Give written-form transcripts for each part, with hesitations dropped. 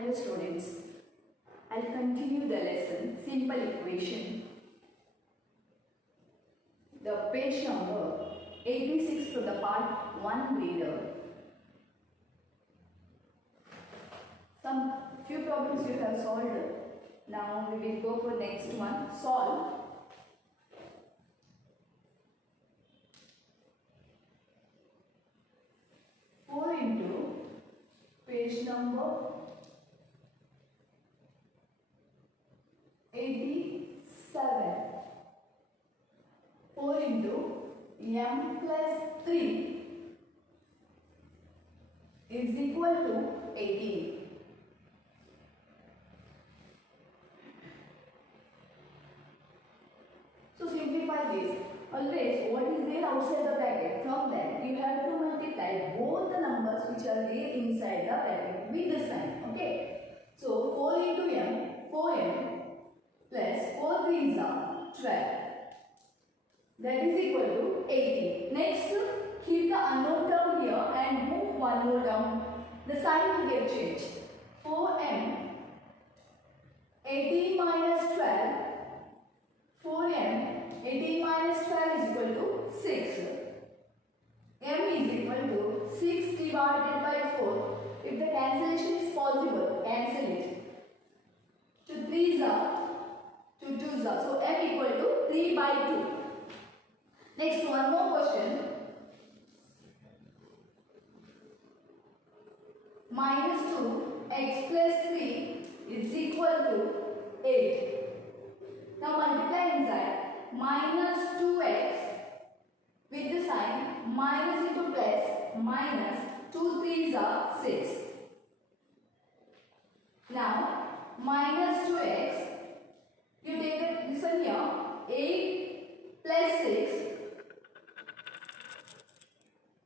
Hello students, I'll continue the lesson simple equation. The page number 86 to the part 1 reader. Some few problems you have solved. Now we will go for next one. Solve. Four into page number 87. 4 into m plus 3 is equal to 18. So simplify this. Always what is there outside the bracket, from that you have to multiply both the numbers which are there inside the bracket with the sign. Okay. So 4 into m, 4m plus 4 3s are 12. That is equal to 18. Next, keep the unknown term here and move one more term. The sign will get changed. 4m, 18 minus 12, 4m, 18 minus 12 is equal to 6. M is equal to 6 divided by 4. If the cancellation is possible, cancel it. 2 3s are, 2 2s are. So M equal to 3 by 2. Next, one more question. Minus 2 x plus 3 is equal to 8. Now multiply inside. Minus 2x with the sign minus into plus, minus 2 3s are 6. Now minus 2x, you take this one here, 8 plus 6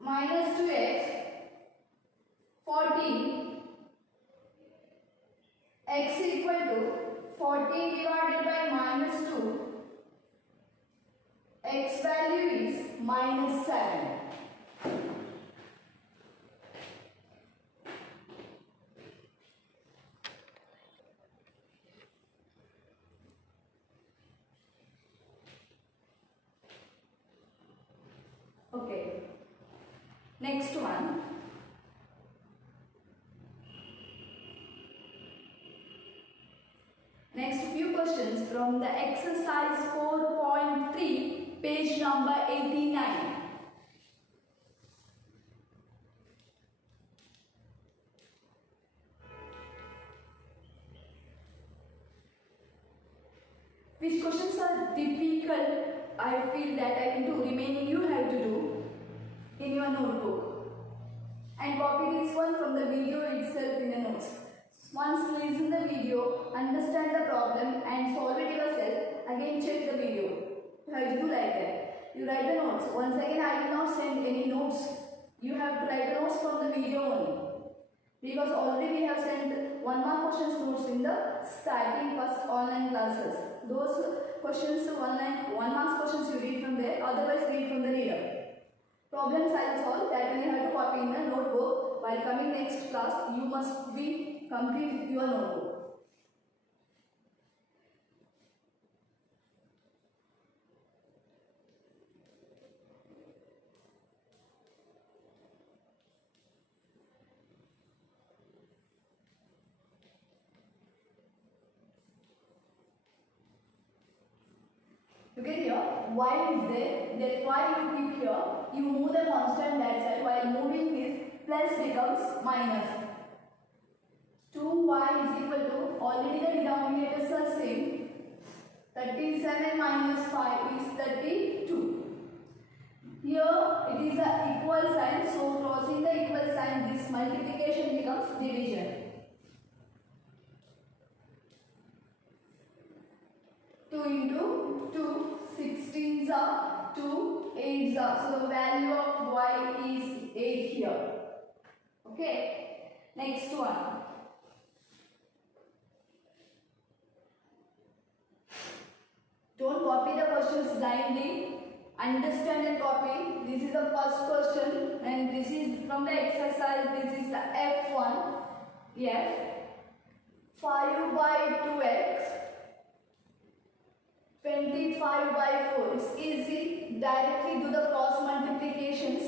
minus 2x, 14, x equal to 14 divided by minus 2, x value is minus 7. Okay. Next one. Next few questions from the exercise 4.3, page number 89. Which questions are difficult? I feel that I will do. Remaining you have to do in your notebook. And copy this one from the video itself in the notes. Once listen the video, understand the problem and solve it yourself, again check the video. You have to do like that. You write the notes. Once again I will not send any notes. You have to write the notes from the video only. Because already we have sent 1 mark questions notes in the starting first online classes. Those questions, 1 mark questions you read from there, otherwise read from the reader. Problems I will solve, that when you have to copy in the notebook. While coming next class, you must be complete with your notebook. Look at here, y is there, that y you keep here, you move the constant that side, while moving this plus becomes minus. 2y is equal to, already the denominators are same, 37 minus 5 is 32. Here it is an equal sign, so crossing the equal sign, this multiplication becomes division. 2 into 2, 16s are, 2 8s are. So the value of y is 8 here. Okay. Next one. Don't copy the questions blindly. Understand and copy. This is the first question and this is from the exercise. This is the F1. F. 5 by 2x, 25 by 4. It's easy. Directly do the cross multiplications.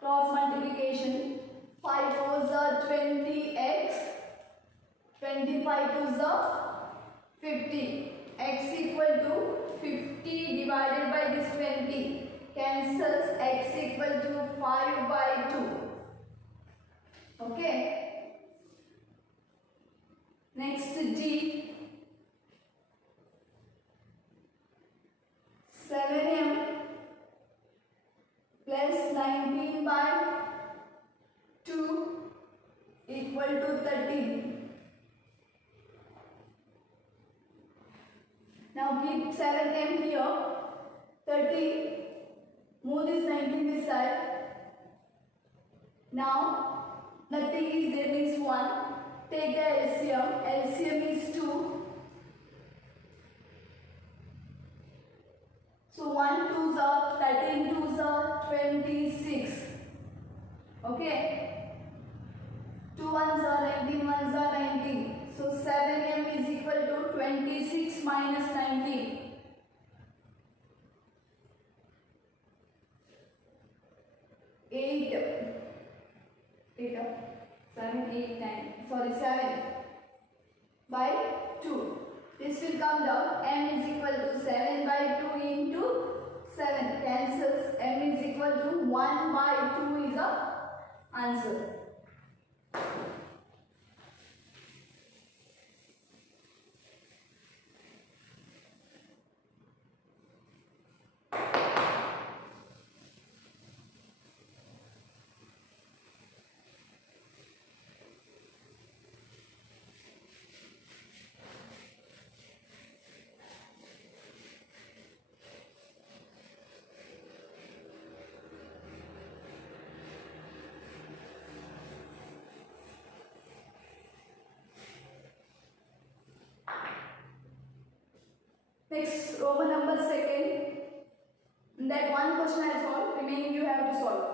Cross multiplication. 5 4s are 20x. 25 2s are 50. X equal to 50 divided by this 20. Cancels. X equal to 5 by 2. Okay. Next G. 7m plus 19 by 2 equal to 13. Now keep 7m here. 30. Move this 19 this side. Now nothing is there, means 1. Take the LCM. LCM is 2. So 1 2s are 13 2s are 26. Okay. 2 1s are 19 1s are 19. So 7m is equal to 26 minus 19. 7 by 2. This will come down. M is equal to 7 by 2 into 7. Cancels. M is equal to 1 by 2 is the answer. Next, Roman number second. That one question I solved, remaining you have to solve.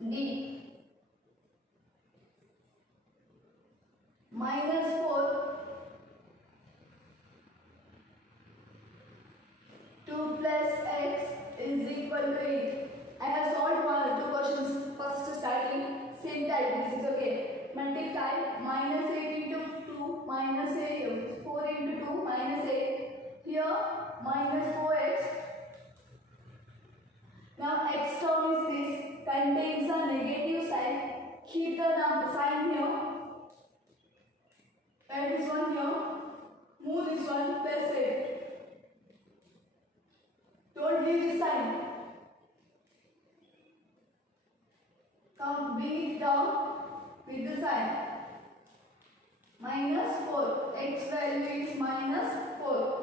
D. Minus 4. 2 plus x is equal to 8. I have solved two questions. First starting same type. This is okay. Multiply minus 8 into 2 minus 8. 4 into 2 minus 8. Here minus 4x. Now x term is this. Contains a negative sign. Keep the number sign here. Add this one here. Move this one plus 8. Don't leave this sign. Come bring it down with the sign. Minus 4. X value is minus 4.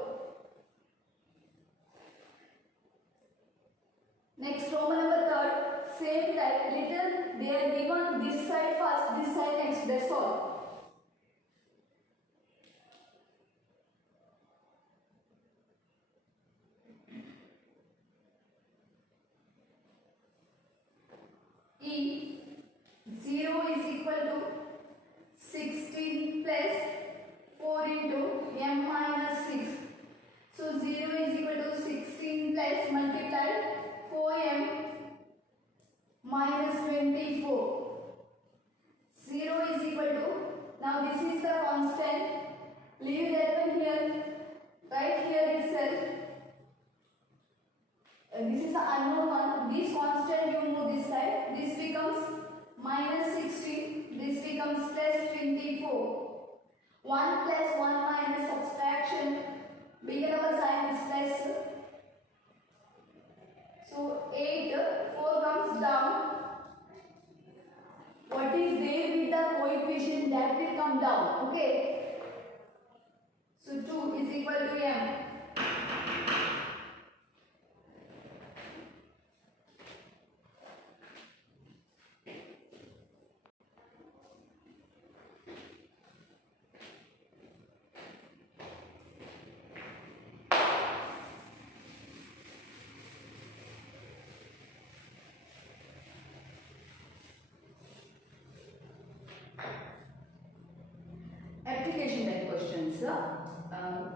Next, Roman number third. Same type. Little they are given this side first, this side next. That's all. E 0 is equal to 16 plus 4 into m minus 6. So 0 is equal to 16 plus multiply 4m minus 24. 0 is equal to, now this is the constant. Leave that one here. Right here itself. This is the unknown one. This constant you move this side. This becomes minus 16. This becomes plus 24. 1 plus 1 minus subtraction. Bigger number sign is plus. So 8. 4 comes down. What is there with the coefficient that will come down. Okay. So 2 is equal to m.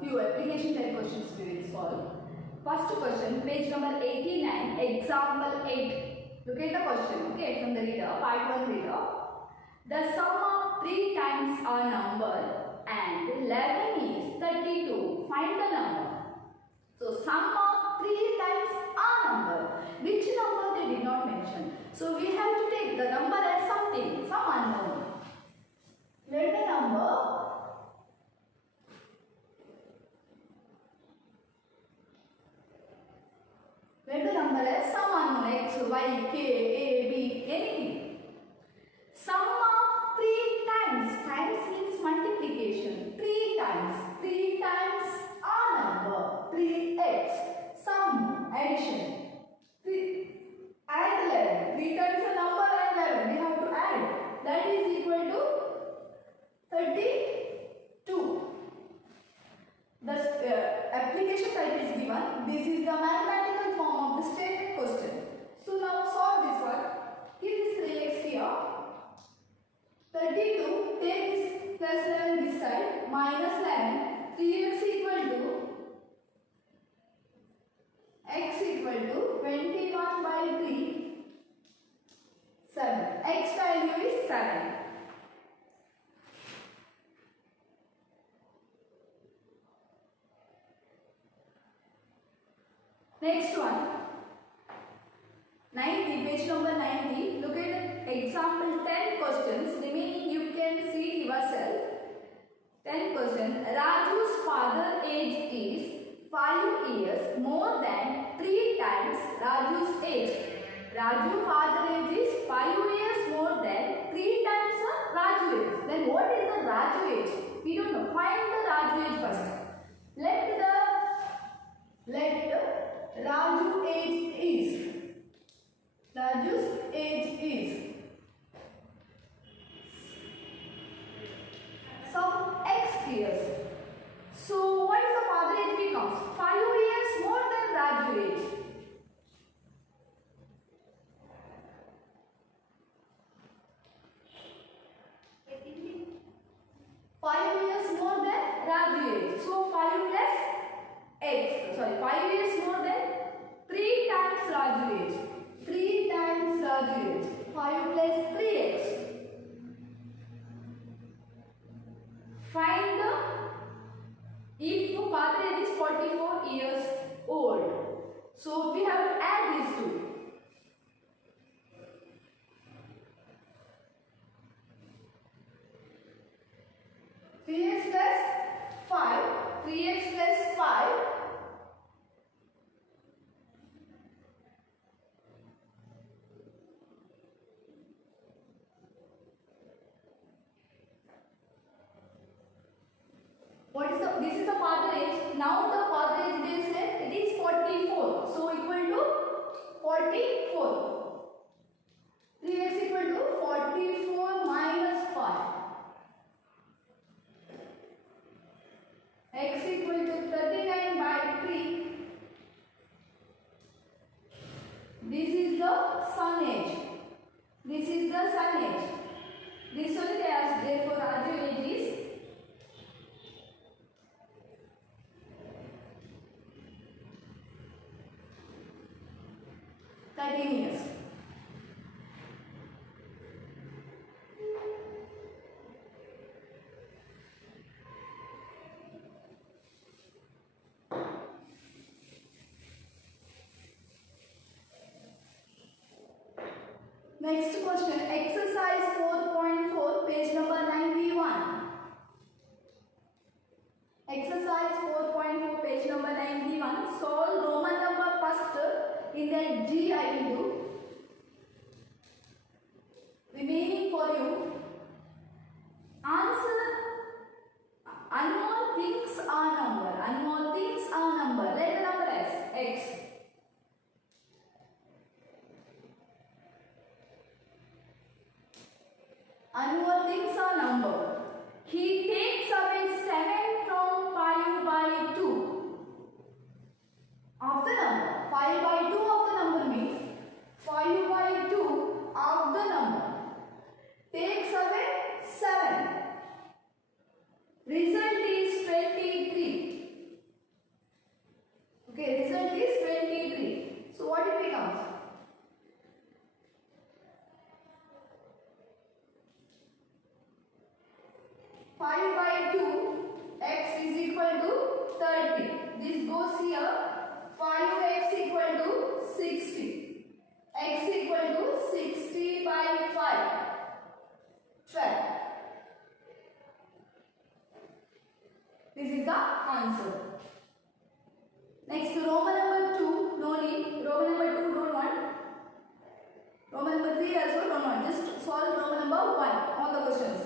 few application type questions we will solve. First question, page number 89, example 8. Look at the question, okay, from the reader, part 1 reader. The sum of 3 times a number and 11 is 32. Find the number. So, sum of 3 times a number. Which number they did not mention. So, we have to take the number as something, some unknown. Let the number as some unknown, x, y, k, a, b, anything. Sum of 3 times. Times means multiplication. 3 times. 3 times a number. 3x. Sum, addition. Add 11. 3 times a number and 11. We have to add. That is equal to 32. The application type is given. This is the mathematical form of the stated question. So now solve this one. Keep this 3x here. 32. Take this plus 11 this side. Minus 11. 3x equal to x equal to 21 by 3. 7. X value is 7. Next one, 90, page number 90. Look at the example 10 questions. Remaining you can see yourself. 10 questions. Raju's father age is 5 years more than 3 times Raju's age. Raju's father age is 5 years more than 3 times Raju age. Then what is the Raju age? We don't know. Find the Raju age first. Let Raju age is. Raju's age is. Some x years. So what is the father age becomes? 5 years more than Raju age. So 5 plus x. Sorry, 5 years more than 3 times Raju age. 3 times Raju age. 5 plus 3x. Find the, if father age is 44 years old. So we have to add these two. 3x plus 5. 3x plus 5. What is the, this is the father age. Now the father age they said it is 44. So equal to 44. 3x equal to 44 minus 5. X equal to 39 by 3. This is the sun age. This is the sun age. This only they asked. Therefore, Raju age is 13 years. Next question, exercise 4.4, page number 91. Exercise 4.4, page number 91. Solve Roman number first. In that G I will do. Remaining for you. Answer unknown things are number. Unknown things are number. Let the number as x. Unknown things are number. He takes away 7 from 5 by 2. Of the number. 5 by 2 of the number means 5 by 2, x is equal to 30. This goes here. 5x equal to 60. X equal to 60 by 5. 12. This is the answer. Next, Roman number 2, no need. Roman number 2, don't want. Roman number 3 also don't want. Just solve Roman number 1, all the questions.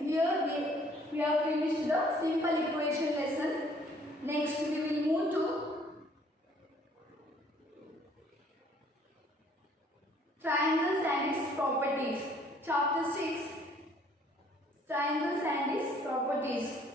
Here we have finished the simple equation lesson. Next, we will move to triangles and its properties. Chapter 6, triangles and its properties.